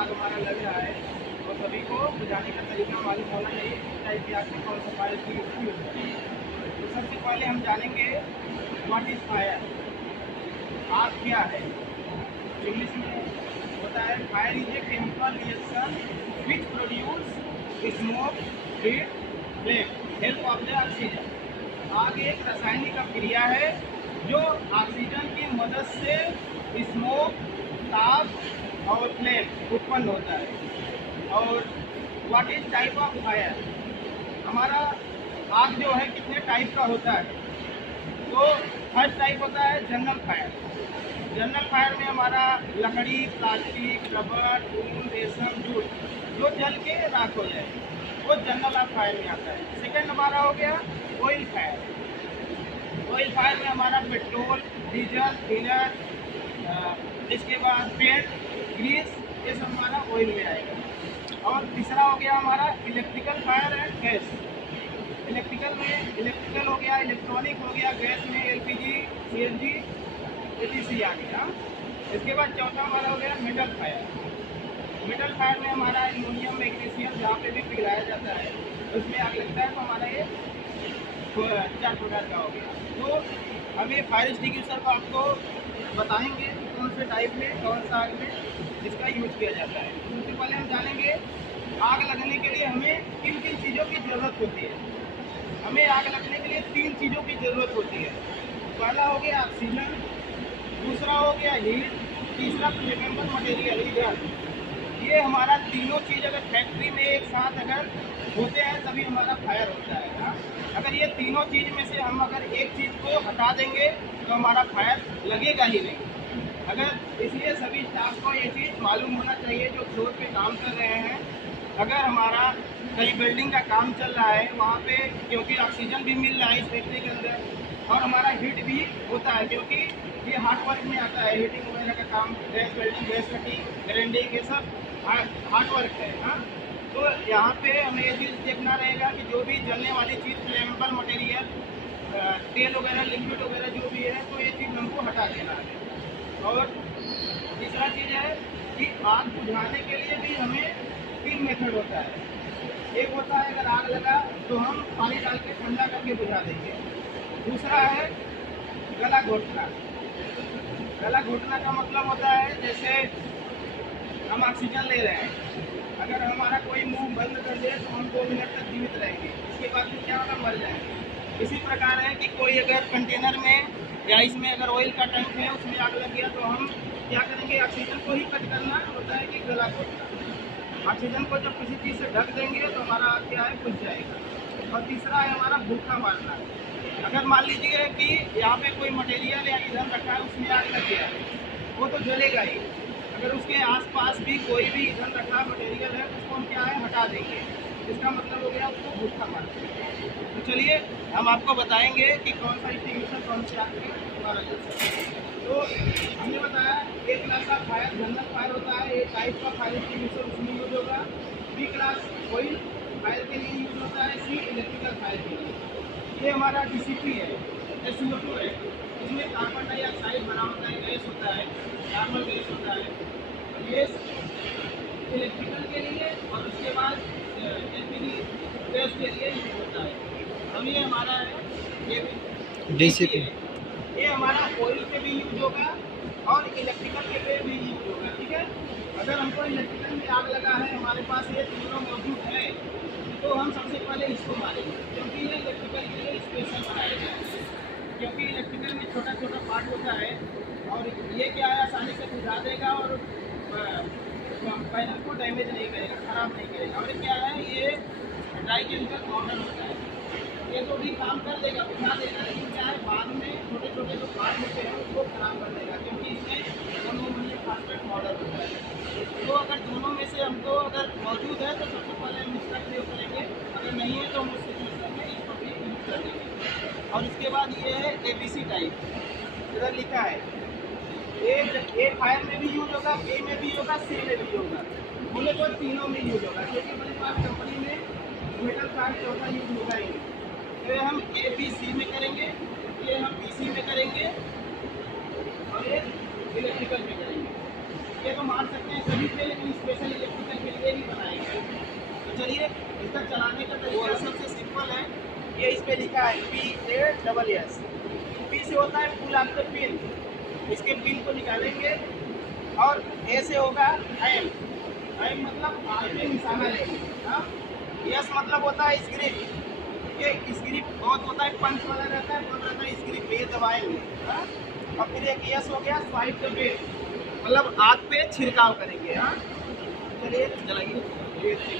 आग हमारा लग रहा है और सभी को बुझाने का तरीका मालूम होना चाहिए कि टाइप की आग में कौन सा फायर एक्सटिंग्विशर यूज करते हैं। तो सबसे पहले हम जानेंगे व्हाट इज़ फायर, आग क्या है। इंग्लिश में होता है fire is a chemical reaction which produce smoke, heat, flame, help of the oxygen. आग एक रासायनिक अभिक्रिया है जो ऑक्सीजन की मदद से स्मोक, ताप और फ्लेम उत्पन्न होता है। और what is type of fire, हमारा आग जो है कितने टाइप का होता है। तो फर्स्ट टाइप होता है जनरल फायर। जनरल फायर में हमारा लकड़ी, प्लास्टिक, रबर, ऊन, रेशम, जूट जो जल के राख हो जाए वो जनरल फायर में आता है। सेकंड हमारा हो गया ऑयल फायर। ऑयल फायर में हमारा पेट्रोल, डीजल, थिनर, इसके बाद पेंट, ग्रीस, ये सब हमारा ऑयल में आएगा। और तीसरा हो गया हमारा electrical fire and gas. Electrical में इलेक्ट्रिकल हो गया, इलेक्ट्रॉनिक हो गया, गैस में एलपीजी, सीएनजी, एटीसी आ गया। इसके बाद चौथा हमारा हो गया मेटल फायर। मेटल फायर में हमारा एल्यूमिनियम, मैग्नीशियम जहाँ पे भी पिघलाया जाता है उसमें आग लगता है, तो हमारा ये 4 प्रकार का हो गया। तो हम ये फायर एक्सटिंग्विशर को आपको बताएंगे कौन से टाइप में, कौन सा आग में इसका यूज किया जाता है। सबसे पहले हम जानेंगे आग लगने के लिए हमें किन किन चीज़ों की ज़रूरत होती है। हमें आग लगने के लिए 3 चीज़ों की ज़रूरत होती है। पहला हो गया ऑक्सीजन, दूसरा हो गया हीट, तीसरा फ्लेमेबल मटेरियल ईंधन। ये हमारा तीनों चीज़ अगर फैक्ट्री में एक साथ अगर होते हैं तभी हमारा फायर होता है ना। अगर ये तीनों चीज़ में से हम अगर एक चीज़ को हटा देंगे तो हमारा फायर लगेगा ही नहीं। अगर इसलिए सभी स्टाफ को ये चीज़ मालूम होना चाहिए जो फ्लोर पे काम कर रहे हैं। अगर हमारा कहीं बिल्डिंग का काम चल रहा है वहाँ पे, क्योंकि ऑक्सीजन भी मिल रहा है इस फैक्ट्री के अंदर और हमारा हीट भी होता है, क्योंकि ये हार्ड वर्क में आता है। हीटिंग वगैरह का काम, gas welding, gas cutting, grinding, ये सब हार्ड वर्क है। हाँ, तो यहाँ पे हमें ये चीज़ देखना रहेगा कि जो भी जलने वाली चीज़, फ्लेमेबल मटेरियल, तेल वगैरह, लिक्विड वगैरह जो भी है, तो ये चीज़ हमको हटा देना है। और तीसरा चीज़ है कि आग बुझाने के लिए भी हमें 3 मेथड होता है। एक होता है अगर आग लगा तो हम पानी डाल के ठंडा करके बुझा देंगे। दूसरा है गला घोटना। गला घोटना का मतलब होता है जैसे हम ऑक्सीजन ले रहे हैं, अगर हमारा कोई मुंह बंद कर दे तो हम 2 मिनट तक जीवित रहेंगे, इसके बाद में क्या होगा, मर जाएंगे। इसी प्रकार है कि कोई अगर कंटेनर में या इसमें अगर ऑयल का टैंक है उसमें आग लग गया तो हम क्या करेंगे, ऑक्सीजन को ही कट करना होता है कि गला घोटना। ऑक्सीजन को जब किसी चीज़ से ढक देंगे तो हमारा आग क्या है, बुझ जाएगा। और तीसरा है हमारा भूखा मारना। अगर मान लीजिए कि यहाँ पे कोई मटेरियल या ईंधन रखा है उसमें आग लग गया है, वो तो जलेगा ही। अगर उसके आसपास भी कोई भी ईंधन रखा मटेरियल है उसको हम क्या है, हटा देंगे। इसका मतलब हो गया उसको भूखा मारना। तो चलिए हम आपको बताएंगे कि कौन सा एक्सटिंग्विशर कौन से आग में मारा जा सकता है। तो हमने बताया एक क्लास का फायर जनरल फायर होता है, एक टाइप का फायर एक्सटिंग्विशर उसमें यूज होगा। बी क्लास ऑयल फायर के लिए यूज होता है, सी इलेक्ट्रिकल फायर के लिए। ये हमारा DCP है, SO2 है, इसमें कार्बन डाइऑक्साइड बना होता है, गैस होता है, नॉर्मल गैस होता है। ये इलेक्ट्रिकल के लिए और उसके बाद LPG गैस के लिए यूज होता है। अब ये हमारा है ये DCP, ये हमारा ऑयल पे भी यूज होगा और इलेक्ट्रिकल के पे भी यूज होगा। ठीक है, अगर हमको इलेक्ट्रिकल में आग लगा है, हमारे पास ये तीनों मौजूद है, तो हम सबसे पहले इसको मारेंगे, क्योंकि ये इलेक्ट्रिकल के लिए स्पेशल बनाया गया है। क्योंकि इलेक्ट्रिकल में छोटा छोटा पार्ट होता है और ये क्या है, आसानी से बुझा देगा और पैनल को डैमेज नहीं करेगा, ख़राब नहीं करेगा। और क्या है, ये ड्राई केमिकल पाउडर होता है, ये तो भी काम कर देगा, बुझा देगा, लेकिन क्या है बाद में छोटे छोटे जो पार्ट होते हैं उसको खराब कर देगा, क्योंकि इसमें अमोनियम फॉस्फेट पाउडर होता है। तो अगर दोनों में से हमको अगर मौजूद है तो सबसे पहले हम इसका प्रयोग करेंगे, अगर नहीं है तो हम उस सिचुएशन में इसको भी यूज कर देंगे। और उसके बाद ये है ABC टाइप, इधर लिखा है ए फायर में भी यूज होगा, B में भी होगा, C में भी होगा, बोले तो तीनों में यूज होगा, क्योंकि हमारे पास कंपनी में मेटल फायर चौथा यूज होगा ही। ये हम ABC में करेंगे, ये हम BC में करेंगे और ये इलेक्ट्रिकल में करेंगे। ये तो मार सकते हैं सभी पे, लेकिन स्पेशल इलेक्ट्रिकल के लिए नहीं बनाए गए। तो चलिए इसका चलाने का तरीका सबसे सिंपल है। ये इस पे लिखा है PASS। P से होता है पुल आपका पिन, इसके पिन को निकालेंगे। और A से होगा M, M मतलब आगे निशाना लेंगे। हाँ, S मतलब होता है स्क्रिप, ये स्क्रिप बहुत होता है, पंच वाला रहता है, बहुत रहता है स्क्रिप, ये दबाएंगे। हाँ, और फिर एक S हो गया स्वाइप पे, मतलब आग पे छिड़काव करेंगे। हाँ, चलिए चलाइए।